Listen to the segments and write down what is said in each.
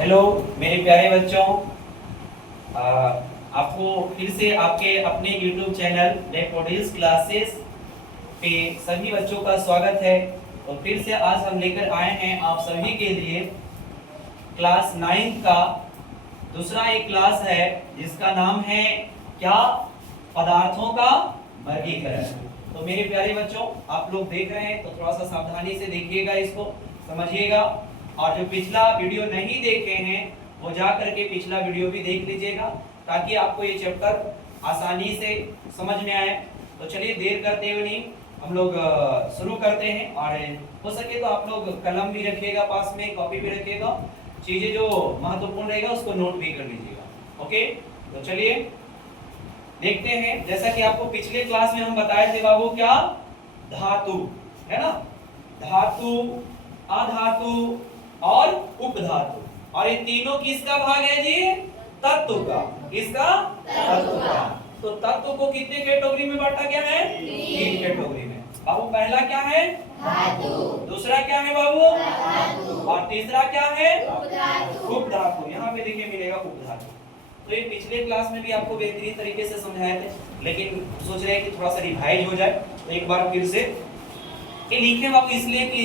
Hello मेरे प्यारे बच्चों, आपको फिर से आपके अपने YouTube चैनल डैफोडिल्स क्लासेस पे सभी बच्चों का स्वागत है। और फिर से आज हम लेकर आए हैं आप सभी के लिए क्लास 9 का दूसरा एक क्लास है जिसका नाम है क्या, पदार्थों का वर्गीकरण। तो मेरे प्यारे बच्चों, आप लोग देख रहे हैं तो थोड़ा सा सावधानी से देखिएगा, इसको समझिएगा। और जो पिछला वीडियो नहीं देखे हैं वो जा करके पिछला वीडियो भी देख लीजिएगा ताकि आपको ये चैप्टर आसानी से समझ में आए। तो चलिए देर करते हुए नहीं हम लोग शुरू करते हैं। और हो सके तो आप लोग कलम भी रखिएगा, पास में कॉपी भी रखिएगा, चीजें जो महत्वपूर्ण रहेगा उसको नोट भी कर लीजिएगा। ओके, तो चलिए देखते हैं। जैसा कि आपको पिछले क्लास में हम बताए थे बाबू, क्या धातु है ना, धातु, अधातु और उपधातु, और ये तीनों किसका भाग है जी? तत्व का। किसका? तत्व का। तो तत्व को कितने कैटेगरी में बांटा गया है? 3 कैटेगरी में। बाबू पहला क्या है? धातु। दूसरा क्या है बाबू? धातु। और तीसरा क्या है? उपधातु। यहाँ पे देखिए मिलेगा उपधातु। तो ये पिछले क्लास में भी आपको बेहतरीन तरीके से समझाए थे, लेकिन सोच रहे हैं कि थोड़ा सा रिवाइज हो जाए, तो एक बार फिर से ये लिखे आप इसलिए कि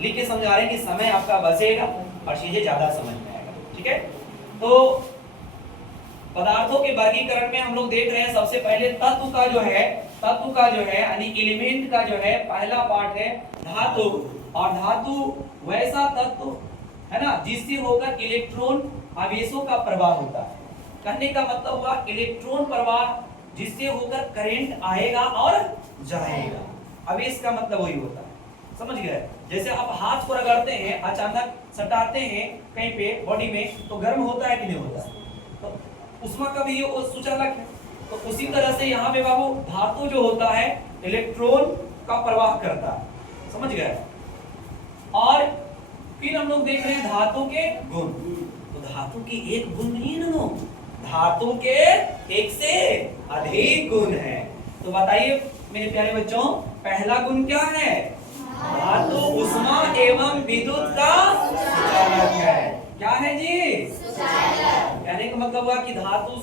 लिख के समझा रहे हैं कि समय आपका बचेगा और चीजें ज्यादा समझ में आएगा। ठीक है, तो पदार्थों के वर्गीकरण में हम लोग देख रहे हैं सबसे पहले तत्व का जो है यानी एलिमेंट का जो है पहला पार्ट है धातु। और धातु वैसा तत्व है ना जिससे होकर इलेक्ट्रॉन आवेशों का प्रवाह होता है। कहने का मतलब हुआ इलेक्ट्रॉन प्रवाह जिससे होकर करंट आएगा और जाएगा। आवेश का मतलब वही होता है, समझ गए? जैसे आप हाथ को रगड़ते हैं, अचानक सटाते हैं कहीं पे बॉडी में, तो गर्म होता है कि नहीं होता? तो उष्मा का भी ये सूचकांक है। तो उसी तरह से यहाँ पे बाबू धातु जो होता है इलेक्ट्रॉन का प्रवाह करता है, समझ गए? और फिर हम लोग देख रहे हैं धातु के गुण। तो धातु के एक गुण नहीं ना, धातु के एक से अधिक गुण है। तो बताइए मेरे प्यारे बच्चों, पहला गुण क्या है? धातु उष्मा एवं विद्युत का सुचालक है। क्या है जी? सुचालक। कहने का मतलब हुआ कि धातु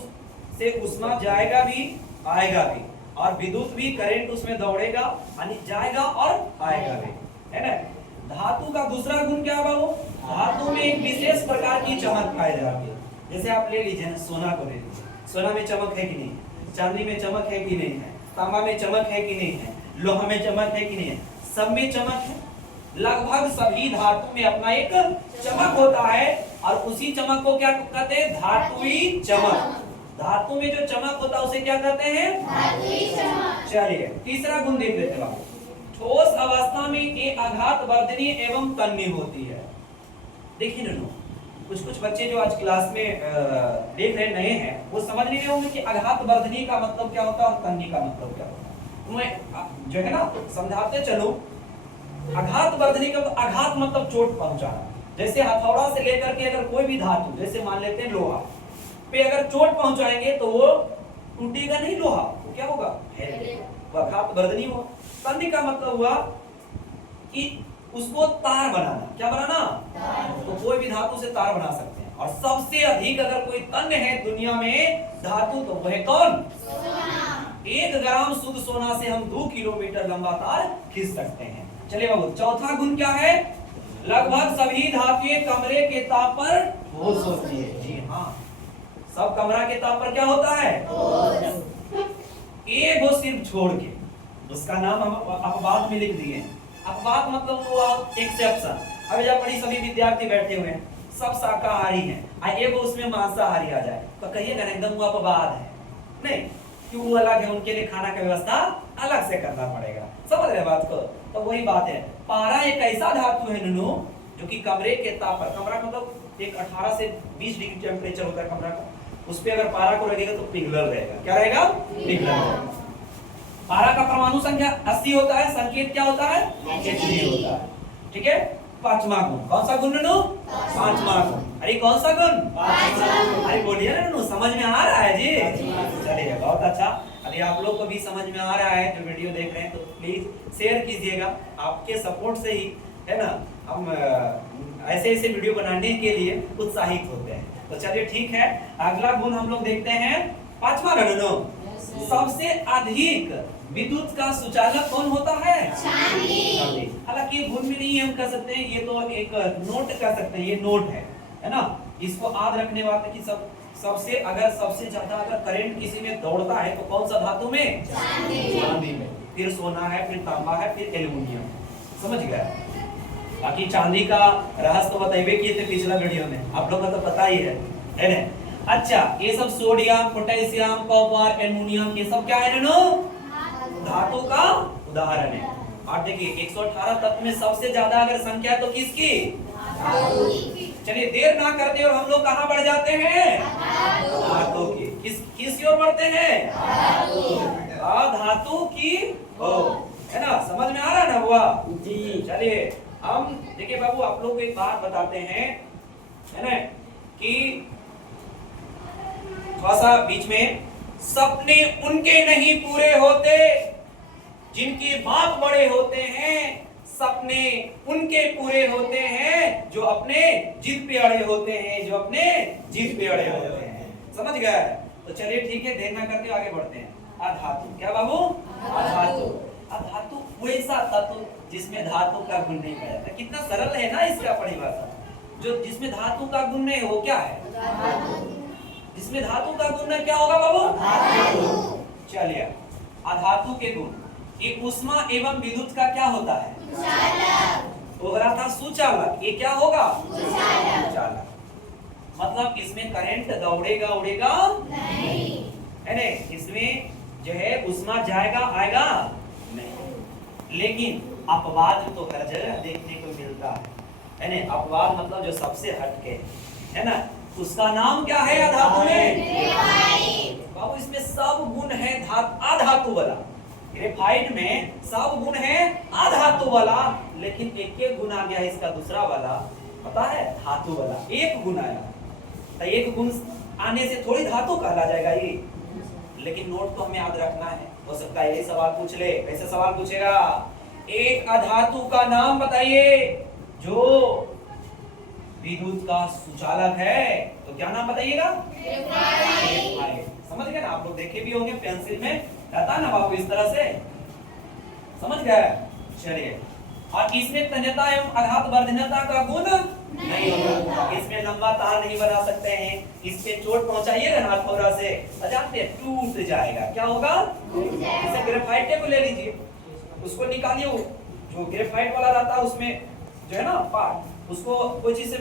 से उष्मा जाएगा भी आएगा भी, और विद्युत भी करंट उसमें दौड़ेगा, यानी जाएगा और आएगा भी, है ना? धातु का दूसरा गुण क्या है बाबू? धातु में एक विशेष प्रकार की चमक पाई जाती है। जैसे आप ले लीजिए ना, सोना को ले लीजिए, सोना में चमक है कि नहीं है? चांदी में चमक है कि नहीं है? तांबा में चमक है कि नहीं है? लोहा में चमक है कि नहीं है? सब में चमक है। लगभग सभी धातु में अपना एक चमक होता है, और उसी चमक को क्या कहते हैं? धातुई चमक। धातु में जो चमक होता है उसे क्या कहते हैं? धातुई चमक। चलिए तीसरा गुण देख लेते हैं। ठोस अवस्था में ये आघात वर्धनीय एवं तन्य होती है। देखिए ना, कुछ बच्चे जो आज क्लास में देख रहे नए हैं वो समझ नहीं रहे होंगे कि आघात वर्धनीय का मतलब क्या होता है और तन्य का मतलब क्या होता है। तो मैं जो है ना समझाते चलो। आघात वर्धनीय का आघात मतलब चोट पहुंचाना। जैसे हथौड़ा से लेकर के अगर कोई भी धातु, जैसे मान लेते हैं लोहा पे अगर चोट पहुंचाएंगे तो वो टूटेगा नहीं, लोहा वो क्या होगा? वो आघात वर्धनीय हुआ। तन्य का मतलब हुआ कि उसको तार बनाना। क्या बनाना? तो कोई भी धातु से तार बना सकते हैं। और सबसे अधिक अगर कोई तन्य है दुनिया में धातु तो वह कौन? सोना। 1 ग्राम शुद्ध सोना से हम 2 किलोमीटर लंबा तार खींच सकते हैं। चलिए बाबू, चौथा गुण क्या है? लगभग सभी धातुएं कमरे के ताप पर ठोस होती है। जी हाँ, सब कमरा के ताप पर क्या होता है? एक वो सिर्फ छोड़ के, उसका नाम हम अपवाद में लिख दिए हैं। अपवाद मतलब हुआ एक्सेप्शन। अभी जब बड़ी सभी विद्यार्थी बैठे हुए हैं, सब शाकाहारी हैं, एक उसमें मांसाहारी आ जाए तो कहिएगा ना एकदम वो अपवाद है। नहीं, क्यों? वो अलग है, उनके लिए खाना का व्यवस्था अलग से करना पड़ेगा। समझ रहे बात को? तो वही बात है, पारा एक ऐसा धातु है नुनू जो कि कमरे के ताप पर, कमरा मतलब एक 18 से 20 डिग्री टेम्परेचर होता है कमरा का, उस पर अगर पारा को रखेगा तो पिघलल रहेगा। क्या रहेगा? पिघलल रहेगा। पारा का परमाणु संख्या 80 होता है, संकेत क्या होता है? He होता है। ठीक है, पांचवा गुण कौन सा गुण नो? पांचवा गुण। अरे कौन सा गुण? पांचवा गुण। अरे बोलिए ना नो, समझ में आ रहा है जी? चलिए बहुत अच्छा। अभी आप लोग को भी समझ में आ रहा है जो वीडियो देख रहे हैं, तो प्लीज शेयर कीजिएगा। आपके सपोर्ट से ही है ना हम ऐसे ऐसे वीडियो बनाने के लिए उत्साहित होते हैं। तो चलिए ठीक है, अगला गुण हम लोग देखते हैं, पांचवा रणनो, सबसे अधिक विद्युत का सुचालक कौन होता है? चांदी। हालांकि ये गुण भी नहीं है, हम कह सकते हैं ये तो एक नोट कह सकते हैं, ये नोट है ना। इसको याद रखने वाले कि सबसे ज्यादा अगर करंट किसी में दौड़ता है तो कौन सा धातु में? चांदी में। फिर सोना है, फिर तांबा है, फिर एल्युमिनियम। समझ गए? बाकी चांदी का रहस्य तो बताइए किए थे पिछला वीडियो में, आप लोगों को तो पता ही है ना। अच्छा, ये सब सोडियम, पोटेशियम, कॉपर, एल्युमिनियम, ये सब क्या है नो? धातु का उदाहरण है। और देखिए 118 तत्व में सबसे ज्यादा अगर संख्या तो किसकी? धातु की। चलिए देर ना करते और हम लोग कहां बढ़ जाते हैं? धातु की। किस ओर बढ़ते हैं? धातु की ओर, है ना। समझ में आ रहा है ना हुआ जी? चलिए हम देखिए बाबू, आप लोग को एक बात बताते हैं, है ना, कि थोड़ा सा बीच में, सपने उनके नहीं पूरे होते जिनके बाप बड़े होते हैं, सपने उनके पूरे होते हैं जो अपने जिद पे अड़े होते हैं, जो अपने जिद पे अड़े होते हैं। समझ गए? तो चलिए ठीक है, देर ना करके आगे बढ़ते हैं। अधातु, क्या बाबू? अधातु। अधातु वैसा तत्व जिसमें धातु का गुण नहीं पाया जाता। कितना सरल है ना इसका परिभाषा। जो जिसमें धातु का गुण नहीं, वो क्या है? जिसमें धातु का गुण नहीं, क्या होगा बाबू? चलिए, अधातु के गुण, ये उष्मा एवं विद्युत का क्या होता है? ओहरा था सुचालक, ये क्या होगा? सुचालक। मतलब इसमें करंट दौड़ेगा उड़ेगा नहीं, है ना। इसमें जो है उष्मा जाएगा आएगा नहीं। लेकिन अपवाद तो हर जगह देखने को मिलता है ना। अपवाद मतलब जो सबसे हटके, है ना, उसका नाम क्या है अधातु में? बाबू इसमें सब गुण है अधातु वाला। ग्रेफाइट में सब गुण है अधातु वाला, लेकिन एक गुण आ गया इसका दूसरा वाला, पता है? धातु वाला। एक गुण आया, तो एक गुण आने से थोड़ी धातु कहला जाएगा ये। लेकिन नोट तो हमें याद रखना है, हो सकता है ये सवाल पूछ ले। कैसे सवाल पूछेगा? एक अधातु का नाम बताइए जो विद्युत का सुचालक है, तो क्या नाम बताइएगा? ग्रेफाइट। समझ गए ना? आप लोग देखे भी होंगे पेंसिल में रहता ना बाबू इस तरह से, समझ गए? चलिए, और इसमें तन्यता एवं आघात वर्धनता का गुण नहीं होता। इसमें लंबा तार नहीं बना सकते हैं, इस पे चोट पहुंचाइएगा ना हथौड़ा से, जानते टूट जाएगा। क्या होगा? जैसे ग्रेफाइट को ले लीजिए, उसको निकालिए, जो ग्रेफाइट वाला रहता है उसमें जो है ना पार्ट, उसको कोई चीज से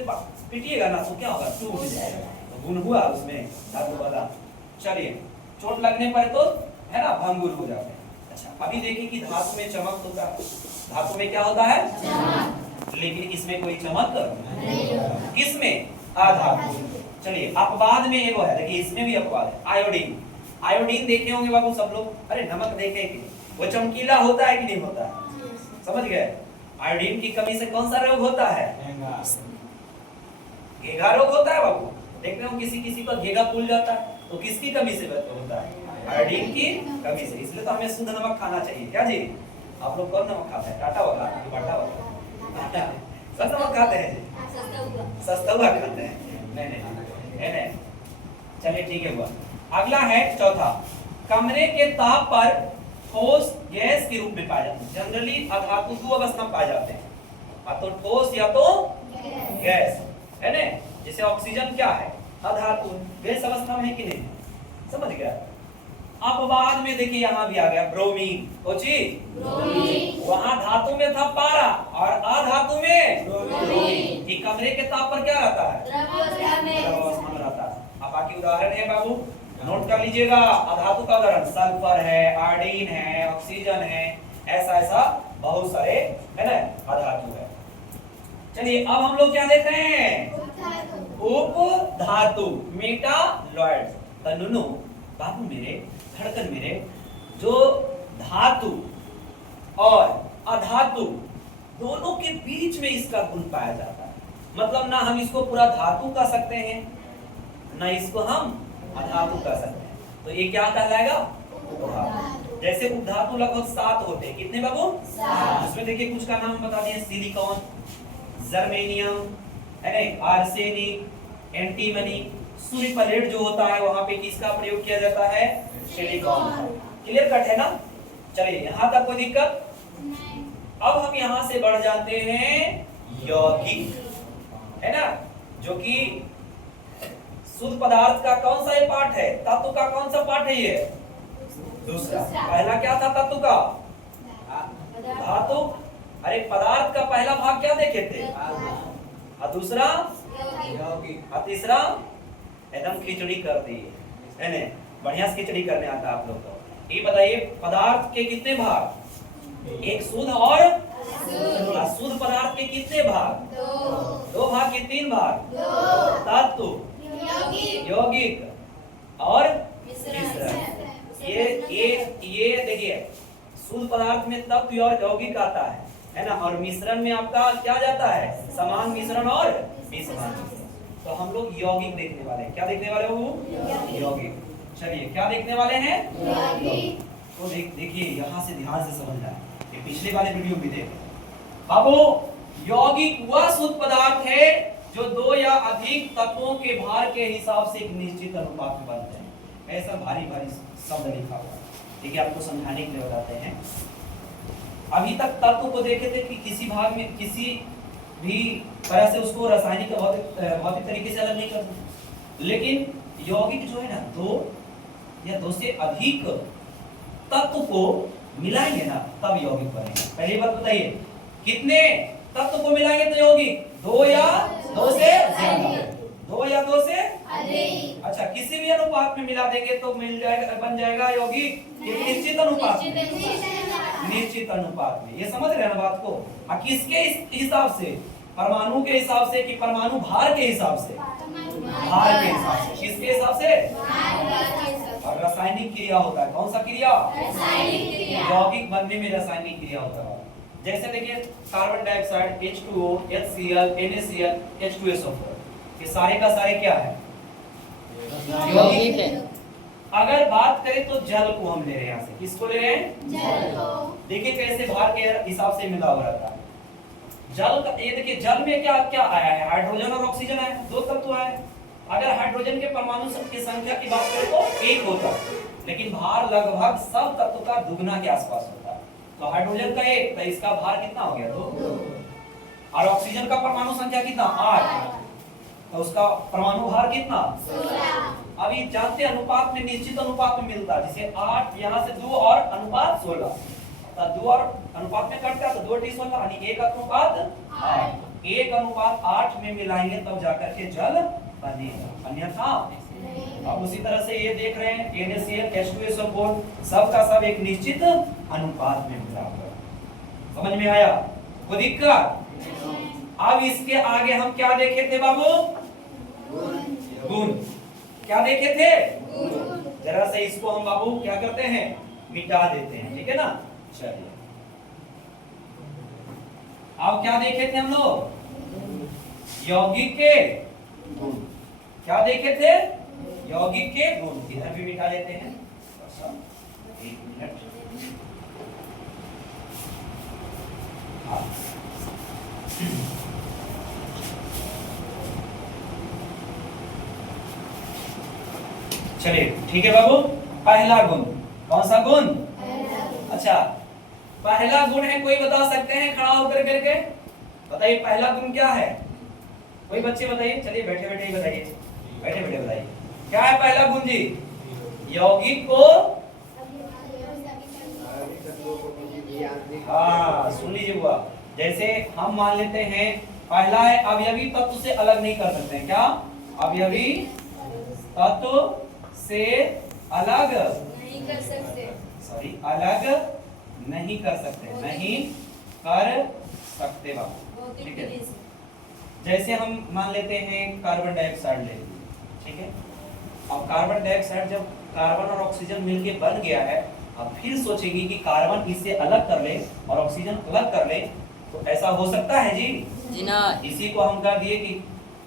पीटिएगा ना तो क्या होगा? टूट जाएगा। तो गुण हुआ उसमें धातु वाला। चलिए, चोट लगने पर तो है ना भंगुर हो जाते हैं। अच्छा, अभी देखिए कि धातु में चमक होता है। धातु में क्या होता है? चमक। लेकिन इसमें कोई चमक नहीं होता। किसमें? अधातु। चलिए, अपवाद में एक है, देखिए इसमें भी अपवाद है। आयोडीन। आयोडीन देखे होंगे बाबू सब लोग, अरे नमक देखे कि वो चमकीला होता है कि नहीं होता है? समझ गए? आयोडीन की कमी से कौन सा रोग होता है? घेघा रोग होता है बाबू। देखते हो किसी का घेघा फूल जाता है, तो किसकी कमी से होता है? आयोडीन की कमी से। इसलिए तो हमें शुद्ध नमक खाना चाहिए। क्या जी? आप लोग कौन नमक खाते हैं? टाटा वाला, बाटा वाला? टाटा। सब नमक खाते हैं? सस्ता हुआ खाते हैं? नहीं। चलिए ठीक है हुआ। अगला है चौथा, कमरे के ताप पर ठोस गैस के रूप में पाए जाते हैं। जनरली अधातु दो अवस्था में पाए जाते हैं, या तो ठोस या तो गैस, है ना। जैसे ऑक्सीजन क्या है? अधातु, गैस अवस्था में है कि नहीं? समझ गया? अपवाद में देखिए यहाँ भी आ गया ब्रोमीन। कोची? ब्रोमीन। वहां धातु में था पारा और अधातु में ब्रोमीन। ये कमरे के ताप पर क्या रहता है? द्रवावस्था में रहता है। अब बाकी उदाहरण है बाबू, नोट कर लीजिएगा। अधातु का उदाहरण सल्फर है, आयोडीन है, ऑक्सीजन है, ऐसा बहुत सारे है ना अधातु है। चलिए, अब हम लोग क्या देख रहे हैं? उप धातु, मेटालॉइड्स। तनुनु बाबू मेरे, धड़कन मेरे, जो धातु और अधातु दोनों के बीच में इसका गुण पाया जाता है। मतलब ना हम इसको पूरा धातु कह सकते हैं, ना इसको हम अधातु कह सकते हैं। तो ये क्या कहलाएगा? उपधातु। जैसे उपधातु लगभग 7 होते हैं। कितने बाबू? 7। उसमें देखिए कुछ का नाम बता दिए, सिलिकॉन, जर्मेनियम, है नहीं, आर्सेनिक, एंटीमनी, सूर्य प्लेट जो होता है वहां पे किसका प्रयोग किया जाता है? सिलिकॉन। क्लियर कट है ना? चलिए यहां तक कोई दिक्कत? अब हम यहां से बढ़ जाते हैं यौगिक, है ना, जो कि शुद्ध पदार्थ का कौन सा ये पार्ट है? तत्व का कौन सा पार्ट है ये? दूसरा। पहला क्या था तत्व का? धातु। अरे पदार्थ का पहला भाग क्या देखे थे? और दूसरा यौगिक, और तीसरा एकदम खिचड़ी कर दी है ना, बढ़िया से खिचड़ी करने आता है आप लोग को। ये बताइए पदार्थ के कितने भाग? एक शुद्ध और अशुद्ध पदार्थ के कितने भाग? दो भाग के तीन भाग? तत्व, यौगिक और मिश्रण। ये देखिए शुद्ध पदार्थ में तत्व और यौगिक आता है ना, और मिश्रण में आपका क्या जाता है? समान मिश्रण और विसमान। तो हम लोग यौगिक देखने वाले हैं। क्या देखने वाले हो? यौगिक। चलिए क्या देखने वाले हैं? यौगिक। तो देखिए यहाँ से ध्यान से समझना है, ये पिछले वाले वीडियो में देखें। अब यौगिक वह शुद्ध पदार्थ है जो दो या अधिक तत्वों के भार के हिसाब से एक निश्चित अनुपात में बनते हैं। ऐसा भारी भारी शब्द लिखा हुआ है, ठीक है, आपको समझाने के लिए बताते हैं। अभी तक तत्व को देखे थे कि किसी भाग में किसी भी तरह से उसको रासायनिक भौतिक तरीके से अलग नहीं कर सकते, लेकिन यौगिक जो है ना, दो या दो से अधिक तत्व को मिलाएंगे ना तब यौगिक बनेगा। पहली बात बताइए, कितने तत्व को मिलाएंगे तो यौगिक? दो या दो से ज्यादा, दो या दो से अधिक। अच्छा, किसी भी अनुपात में मिला देंगे तो मिल जाएगा, बन जाएगा यौगिक एक निश्चित अनुपात में। निश्चित अनुपात में, ये समझ रहे हैं ना बात को? और किसके हिसाब से? परमाणु के हिसाब से कि परमाणु भार के हिसाब से? भार के हिसाब से। किसके हिसाब से? और रासायनिक क्रिया होता है, कौन सा क्रिया? रासायनिक क्रिया। यौगिक बनने में रासायनिक क्रिया होता है। जैसे देखिए carbon dioxide, H2O, HCl, NaCl, H2SO4, ये सारे का सारे क्या है? यौगिक है। अगर बात करें तो जल को हम ले रहे हैं यहाँ से, किसको ले रहे हैं? जल को। देखिए कैसे भार के हिसाब से मिला हुआ रहता है जल का। ये देखिए जल में क्या क्या आया है? हाइड्रोजन और ऑक्सीजन आया, दो तत्व आए। अगर हाइड्रोजन के परमाणु की संख्या की बात करें तो एक होता है, लेकिन भार लगभग सब तत्व का दुगना के आसपास होता है। तो हाइड्रोजन का एक, तो इसका भार कितना हो गया? 2। और ऑक्सीजन का परमाणु संख्या कितना? 8, तो उसका परमाणु भार कितना? 16। अभी जानते हैं अनुपात में, निश्चित अनुपात में मिलता है, जैसे 8 यहाँ से 2 और अनुपात 16, तो 2 और अनुपात में कटता है तो 2T16 यानी 1 अनुपात 8। 1 अनुपात 8 में मिलाएंगे तब जाकर के जल बनेगा, अन्यथा। अब उसी तरह से ये देख रहे हैं NaCl, H2SO4 सब का सब एक निश्चित अनुपात में मिला हुआ है। समझ में आया? कोई दिक्कत? अब इसके आगे हम क्या देखे थे बाबू? गुण। क्या देखे थे? जरा से इसको हम बाबू क्या करते हैं? मिटा देते हैं, ठीक है ना? चलिए अब क्या देखे थे हम लोग? यौगिक के गुण। क्या देखे थे? यौगिक के गुण। इधर भी मिटा लेते हैं, एक मिनट। चलिए ठीक है बाबू। पहला गुण कौन सा गुण? अच्छा पहला गुण है, कोई बता सकते हैं खड़ा होकर करके? बताइए पहला गुण क्या है? कोई बच्चे बताइए। चलिए बैठे बैठे ही बताइए, बैठे बैठे बताइए क्या है पहला गुण जी? यौगिक को, हाँ सुन लीजिए बुआ, जैसे हम मान लेते हैं पहला है अवयवी तत्व से अलग नहीं कर सकते हैं। क्या? अवयवी तत्व से अलग नहीं कर सकते, सॉरी अलग नहीं कर सकते, नहीं कर सकते बाबू, ठीक है। जैसे हम मान लेते हैं कार्बन डाइऑक्साइड ले लीजिए, ठीक है। अब कार्बन डाइऑक्साइड जब कार्बन और ऑक्सीजन मिलके बन गया है, अब फिर सोचेंगे कि कार्बन इससे अलग कर ले और ऑक्सीजन अलग कर ले, तो ऐसा हो सकता है जी ना। इसी को हम कर दिए कि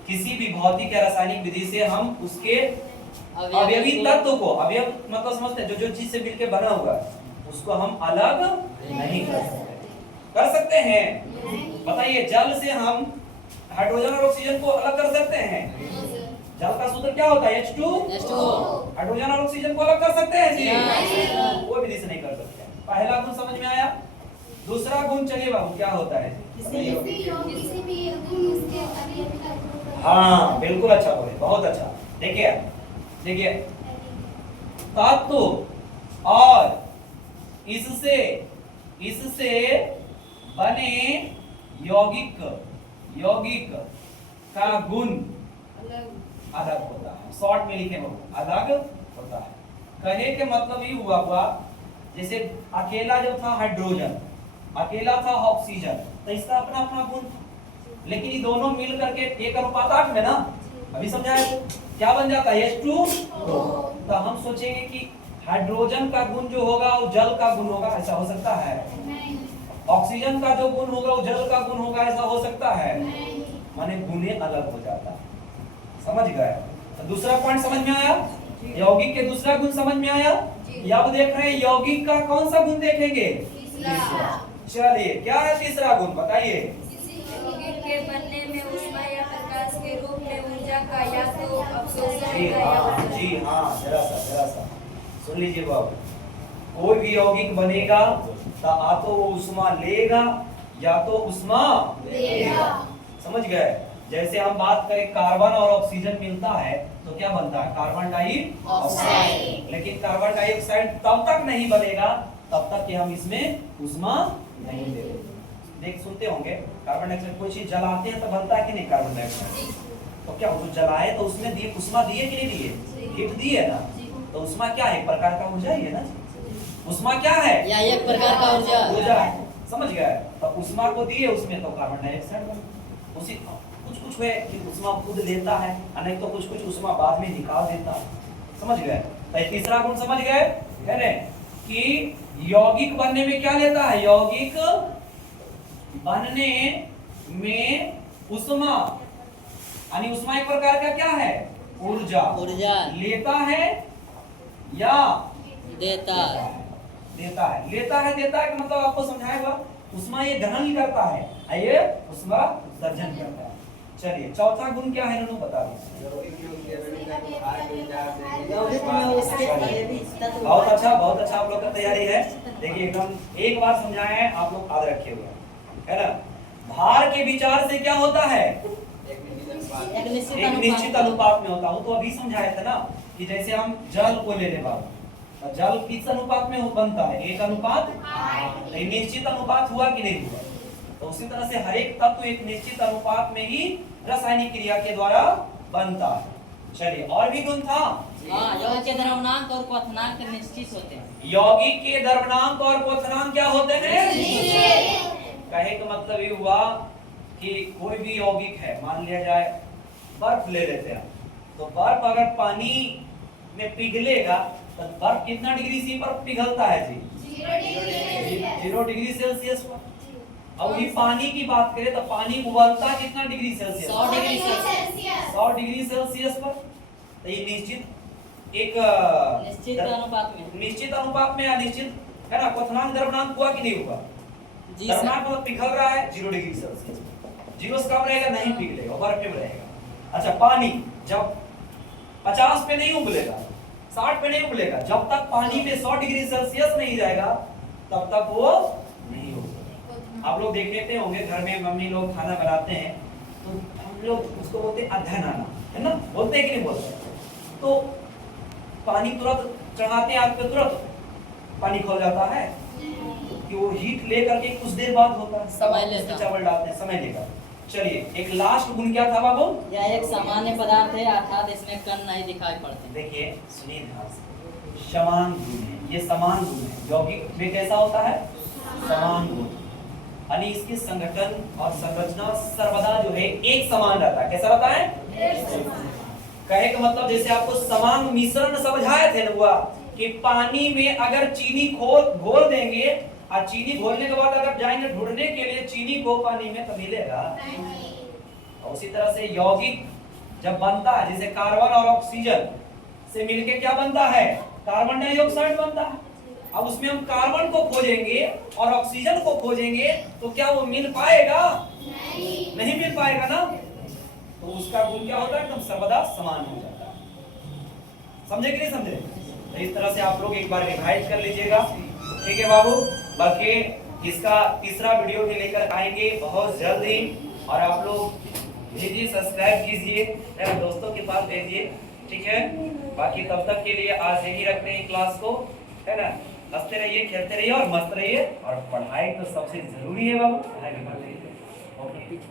किसी भी भौतिक या रासायनिक विधि से हम उसके अवयवी तत्व को, अवयव मतलब समझते हैं जो चीज से मिलके बना हुआ है, उसको हम अलग नहीं कर सकते। कर सकते हैं? बताइए जल से हम हाइड्रोजन और ऑक्सीजन को अलग कर सकते हैं? जल का सूत्र क्या होता है? H2O। हाइड्रोजन और ऑक्सीजन को अलग कर सकते हैं जी? कोई विधि से नहीं कर सकते। पहला गुण समझ में आया। दूसरा गुण चलिए बाबू क्या होता है? हाँ बिल्कुल अच्छा बोले, बहुत अच्छा। देखिए देखिए, तत्व और इससे बने यौगिक का गुण अलग होता है। शॉर्ट में लिखे बाबू, अलग होता है। कहे के मतलब ये हुआ जैसे अकेला जो था हाइड्रोजन, अकेला था ऑक्सीजन, तो इसका अपना अपना गुण था, लेकिन ये दोनों मिल करके 1:8 में ना, अभी समझाया तो क्या बन जाता है? H2O। तो हम सोचेंगे कि हाइड्रोजन का गुण जो होगा वो जल का गुण होगा, ऐसा हो सकता है? ऑक्सीजन का जो गुण होगा वो जल का गुण होगा, ऐसा हो सकता है? माने गुणे अलग हो जाता है। समझ गए? तो दूसरा पॉइंट समझ में आया? यौगिक के दूसरा गुण समझ में आया? अब देख रहे हैं यौगिक का कौन सा गुण देखेंगे? चलिए क्या है तीसरा गुण बताइए? यौगिक के बनने में ऊष्मा या प्रकाश के रूप में ऊर्जा का या तो अवशोषण जी हाँ, जरा सा सुन लीजिए बाबू। कोई भी यौगिक बनेगा तो आ तो वो ऊष्मा लेगा या तो ऊष्मा देगा। समझ गए? जैसे हम बात करें कार्बन और ऑक्सीजन मिलता है तो क्या बनता है? Carbon dioxide. लेकिन कार्बन डाइऑक्साइड तब तक नहीं बनेगा तब तक कि हम इसमें ऊष्मा नहीं देंगे। देख सुनते होंगे कार्बन डाइऑक्साइड कोई चीज जलाते हैं तो बनता है कि नहीं कार्बन डाइऑक्साइड? तो क्या वो जलाए तो उसमें दिए ऊष्मा दिए कि नहीं दिए? हीट दिए ना। तो ऊष्मा क्या है? एक प्रकार का ऊर्जा ही है ना। ऊष्मा क्या है? या एक प्रकार का ऊर्जा है। समझ गए? तो ऊष्मा को दिए उसमें तो कार्बन डाइऑक्साइड बना। उसी कुछ है कि ऊष्मा खुद लेता है, नहीं तो कुछ ऊष्मा बाद में निकाल देता है। समझ गए? तो तीसरा गुण समझ गए है ना कि यौगिक बनने में क्या लेता है? यौगिक बनने में ऊष्मा, यानी ऊष्मा एक प्रकार का क्या है? ऊर्जा लेता है या देता है? देता है का मतलब आपको समझाया हुआ। ऊष्मा ये ग्रहण ही करता है, ये ऊष्मा उत्सर्जन करता है। चलिए चौथा गुण क्या है इन्होंने बता दीजिए। बहुत अच्छा आप लोग का तैयारी है। देखिए एकदम एक बार समझाए हैं आप लोग याद रखे हुए है ना। भार के विचार से क्या होता है? एक निश्चित अनुपात में होता हूँ। तो अभी समझाया था ना कि जैसे हम जल को ले ले बाबू, जल किस अनुपात में बनता है? 1:8। तो निश्चित अनुपात हुआ कि नहीं हुआ? तो उसी तरह से हर एक तत्व एक निश्चित अनुपात में ही रासायनिक क्रिया के द्वारा बनता है। चलिए और भी गुण था। यौगिक के द्रव्यमान और क्वथनांक निश्चित होते हैं। यौगिक के द्रव्यमान और क्वथनांक क्या होते हैं? कहे का मतलब ये हुआ कि कोई भी यौगिक है, मान लिया जाए बर्फ ले लेते हैं, तो बर्फ अगर पानी में पिघलेगा तो बर्फ कितना डिग्री सी पर पिघलता है जी? 0 डिग्री सेल्सियस पर। अब ये पानी की बात करें तो पानी उबलता कितना degree Celsius? 100 degree Celsius. 100 degree Celsius पर। तो ये निश्चित अनुपात में या निश्चित है ना। क्वथनांक द्रव्यमान हुआ कि नहीं हुआ? द्रव्यमान मतलब पिघल रहा है 0 डिग्री सेल्सियस। 0 से कम रहेगा नहीं पिघलेगा, बर्फ में रहेगा। अच्छा पानी जब 50 पे नहीं उबलेगा, 60 पे नहीं उबलेगा, जब तक पानी में 100 डिग्री सेल्सियस नहीं जाएगा तब तक वो नहीं होगा। आप लोग देख लेते होंगे घर में मम्मी लोग खाना बनाते हैं तो हम लोग उसको बोलते हैं अध्ययन आना, है ना, बोलते हैं कि नहीं बोलते? तो पानी तुरंत चढ़ाते हैं आग पे, तुरंत पानी खौल जाता है कि वो हीट ले करके कुछ देर बाद होता है, समय लेता, चावल डालते हैं, समय लेगा। चलिए एक लास्ट गुण क्या था बाबू? यह एक सामान्य पदार्थ है अर्थात इसमें कण नहीं दिखाई पड़ते। देखिए सुनिए ध्यान से, समान गुण है, ये समान गुण है। यौगिक में कैसा होता है? समान गुण, यानी इसके संगठन और संरचना सर्वदा जो है एक समान रहता है। कैसा रहता है? कहे का मतलब जैसे आपको समान मिश्रण समझाए थे ना हुआ कि पानी में अगर चीनी घोल देंगे और चीनी घोलने के बाद अगर जाएंगे ढूंढने के लिए चीनी को पानी में तो मिलेगा नहीं। और उसी तरह से यौगिक जब बनता है, जैसे कार्बन और ऑक्सीजन से मिलके क्या बनता है? कार्बन डाइऑक्साइड बनता है। अब उसमें हम कार्बन को खोजेंगे और ऑक्सीजन को खोजेंगे तो क्या वो मिल पाएगा? नहीं मिल पाएगा ना। तो उसका गुण क्या होता है, एकदम सर्वदा समान हो जाता है। समझे कि नहीं समझे? तो इस तरह से आप लोग एक बार रिवाइज कर लीजिएगा, ठीक है बाबू। बाकी इसका तीसरा वीडियो भी लेकर आएंगे बहुत जल्द ही, और आप लोग भेजिए, सब्सक्राइब कीजिए, दोस्तों के पास भेजिए, ठीक है। बाकी तब तक के लिए आज यही रखते हैं क्लास को, है ना। हंसते रहिए, खेलते रहिए और मस्त रहिए, और पढ़ाई तो सबसे जरूरी है बाबू, पढ़ाई करते रहिए। ओके।